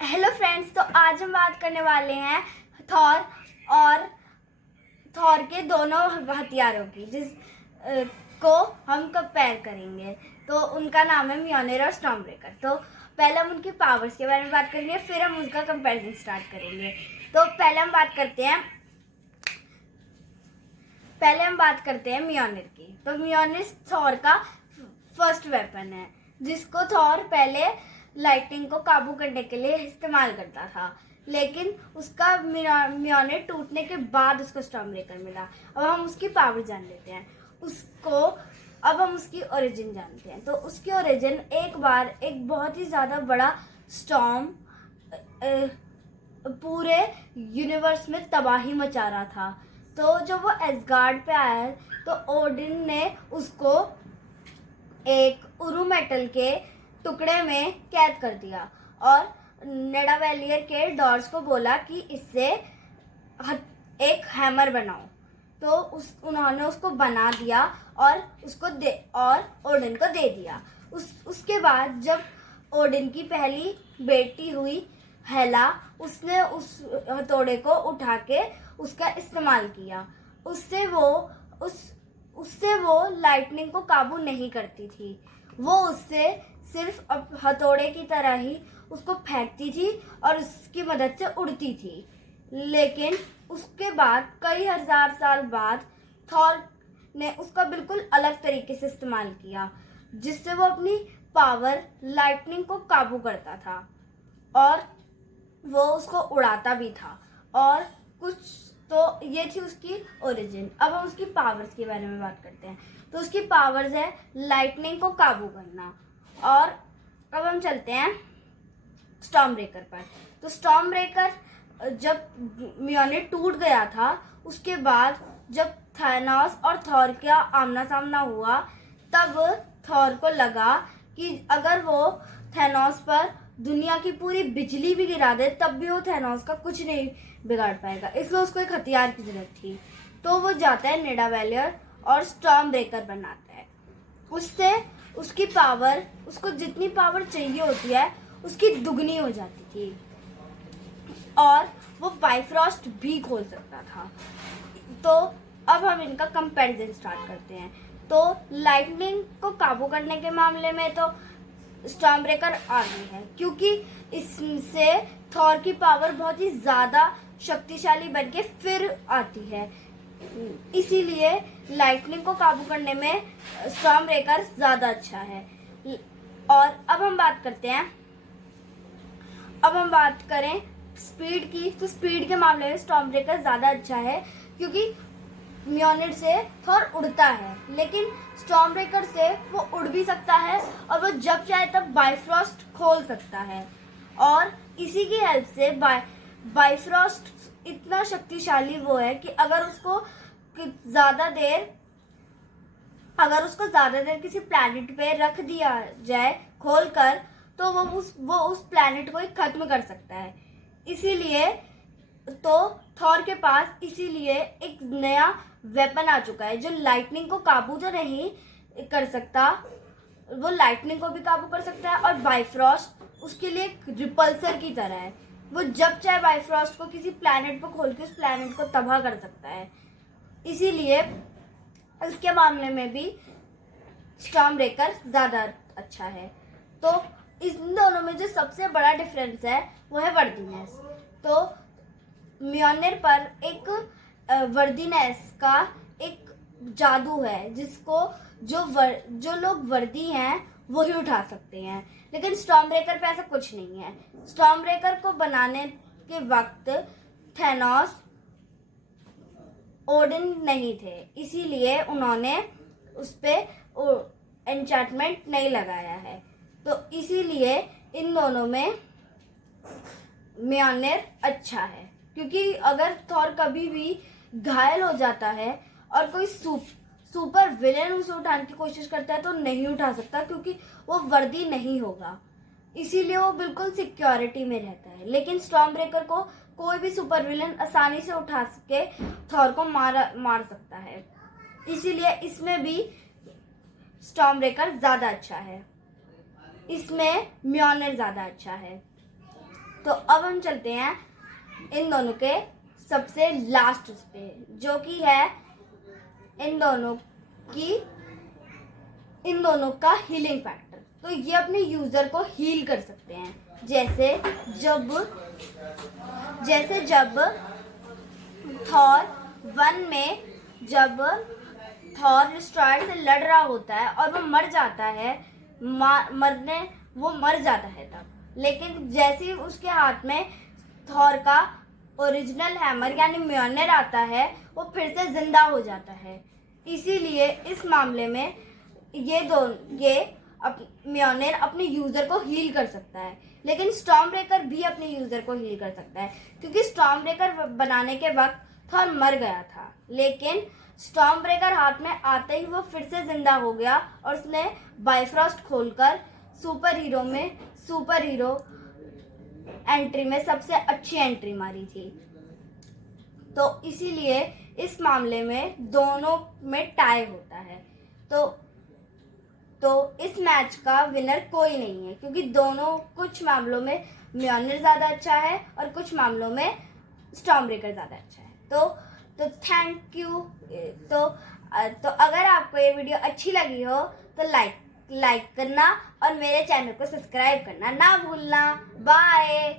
Hello friends, तो आज हम बात करने वाले हैं थॉर और थॉर के दोनों हथियारों की, जिस को हम कंपेयर करेंगे। तो उनका नाम है म्योनिर और स्टॉर्मब्रेकर। तो पहले हम उनकी पावर्स के बारे में बात करेंगे, फिर हम उसका कंपैरिजन स्टार्ट करेंगे। तो पहले हम बात करते हैं म्योनिर की। तो म्योनिर थॉर का फर्स्ट वेपन है, जिसको थॉर पहले लाइटनिंग को काबू करने के लिए इस्तेमाल करता था, लेकिन उसका म्योनिर टूटने के बाद उसको स्टॉर्मब्रेकर मिला। अब हम उसकी पावर जान लेते हैं। अब हम उसकी ओरिजिन जानते हैं। तो उसकी ओरिजिन एक बार एक बहुत ही ज्यादा बड़ा स्टॉर्म पूरे यूनिवर्स में तबाही मचा रहा था। तो जब वो एसगार्ड पे आया तो ओडिन ने उसको एक उरु मेटल के टुकड़े में कैद कर दिया और नेडावेलियर के डॉर्स को बोला कि इससे एक हैमर बनाओ। तो उन्होंने उसको बना दिया और ओडिन को दे दिया। उसके बाद जब ओडिन की पहली बेटी हुई हेला, उसने उस हथौड़े को उठा के उसका इस्तेमाल किया। उससे वो लाइटनिंग को काबू नहीं करती थी। वो उससे सिर्फ हथौड़े की तरह ही उसको फेंकती थी और उसकी मदद से उड़ती थी। लेकिन उसके बाद कई हजार साल बाद थॉर ने उसका बिल्कुल अलग तरीके से इस्तेमाल किया, जिससे वो अपनी पावर लाइटनिंग को काबू करता था और वो उसको उड़ाता भी था। और कुछ तो ये थी उसकी ओरिजिन। अब हम उसकी पावर्स के बारे में बात करते हैं। तो उसकी पावर्स है लाइटनिंग को काबू करना। और अब हम चलते हैं स्टॉर्मब्रेकर पर। तो स्टॉर्मब्रेकर जब म्योनिर टूट गया था, उसके बाद जब थैनोस और थॉर का आमना सामना हुआ, तब थॉर को लगा कि अगर वो थैनोस पर दुनिया की पूरी बिजली भी गिरा दे तब भी वो थैनोस का कुछ नहीं बिगाड़ पाएगा, इसलिए उसको एक हथियार की जरूरत थी। तो वो जाता है निडावेलियर और स्टॉर्मब्रेकर बनाता है। उससे उसको जितनी पावर चाहिए होती है उसकी दुगनी हो जाती थी और वो बाइफ्रॉस्ट भी खोल सकता था। तो अब हम इनका कंपैरिजन स्टार्ट करते हैं। तो लाइटनिंग को काबू करने के मामले में तो स्टॉर्मब्रेकर आगे है, क्योंकि इससे थॉर की पावर बहुत ही ज्यादा शक्तिशाली बनके फिर आती है। इसीलिए लाइटनिंग को काबू करने में स्टॉर्मब्रेकर ज्यादा अच्छा है। और अब हम बात करें स्पीड की। तो स्पीड के मामले में स्टॉर्मब्रेकर ज्यादा अच्छा है, क्योंकि म्योनिर से थॉर उड़ता है, लेकिन स्टॉर्मब्रेकर से वो उड़ भी सकता है और वो जब चाहे तब बाइफ्रॉस्ट खोल सकता है। और इसी की हेल्प से बाइफ्रॉस्ट इतना शक्तिशाली वो है कि अगर उसको ज्यादा देर किसी प्लैनेट पे रख दिया जाए खोलकर, तो वो उस प्लैनेट को ही खत्म कर सकता है। इसीलिए तो थॉर के पास इसीलिए एक नया वेपन आ चुका है जो लाइटनिंग को काबू तो नहीं कर सकता, वो लाइटनिंग को भी काबू कर सकता है और बाइफ्रॉस्ट उसके लिए एक रिपल्सर की तरह है। वो जब चाहे बाइफ्रॉस्ट को किसी प्लैनेट पर खोल के उस प्लैनेट को तबाह कर सकता है। इसीलिए इसके मामले में भी स्टॉर्मब्रेकर ज्यादा अच्छा है। तो इन दोनों में जो सबसे बड़ा डिफरेंस है वो है वर्दीनेस। तो म्योनिर पर एक वर्दीनेस का एक जादू है, जिसको जो लोग वर्दी हैं वो ही उठा सकते हैं, लेकिन स्टॉर्मब्रेकर पे ऐसा कुछ नहीं है। स्टॉर्मब्रेकर को बनाने के वक्त थैनोस ओडिन नहीं थे, इसीलिए उन्होंने उस पे एन्चेंटमेंट नहीं लगाया है। तो इसीलिए इन दोनों में म्योनिर अच्छा है, क्योंकि अगर थॉर कभी भी घायल हो जाता है और कोई सुपर विलेन उसे उठाने की कोशिश करता है तो नहीं उठा सकता, क्योंकि वो वर्दी नहीं होगा। इसीलिए वो बिल्कुल सिक्योरिटी में रहता है। लेकिन स्टॉर्मब्रेकर को कोई भी सुपर विलेन आसानी से उठा के थॉर को मार सकता है। इसीलिए इसमें भी स्टॉर्मब्रेकर ज्यादा अच्छा है, इसमें म्योनिर ज्यादा अच्छा है। तो अब हम चलते हैं इन दोनों के सबसे लास्ट उस पे, जो कि है इन दोनों का हीलिंग फैक्टर। तो ये अपने यूजर को हील कर सकते हैं। जैसे जब थॉर 1 में जब थॉर डिस्ट्रॉयर से लड़ रहा होता है और वो मर जाता है, वो मर जाता है तब, लेकिन जैसे ही उसके हाथ में थॉर का ओरिजिनल हैमर यानी म्योलनर आता है, वो फिर से जिंदा हो जाता है। इसीलिए इस मामले में म्योलनर अपने यूजर को हील कर सकता है, लेकिन स्टॉर्म ब्रेकर भी अपने यूजर को हील कर सकता है, क्योंकि स्टॉर्म ब्रेकर बनाने के वक्त थॉर मर गया था, लेकिन स्टॉर्म ब्रेकर हाथ में आते ही वो फिर से जिंदा हो गया और उसने बाइफ्रॉस्ट खोलकर सुपर हीरो एंट्री में सबसे अच्छी एंट्री मारी थी। तो इसीलिए इस मामले में दोनों में टाई होता है। तो इस मैच का विनर कोई नहीं है, क्योंकि दोनों कुछ मामलों में म्योलनर ज्यादा अच्छा है और कुछ मामलों में स्टॉर्म ब्रेकर ज्यादा अच्छा है। तो थैंक यू। तो अगर आपको ये वीडियो अच्छी लगी हो तो लाइक करना और मेरे चैनल को सब्सक्राइब करना ना भूलना। बाय।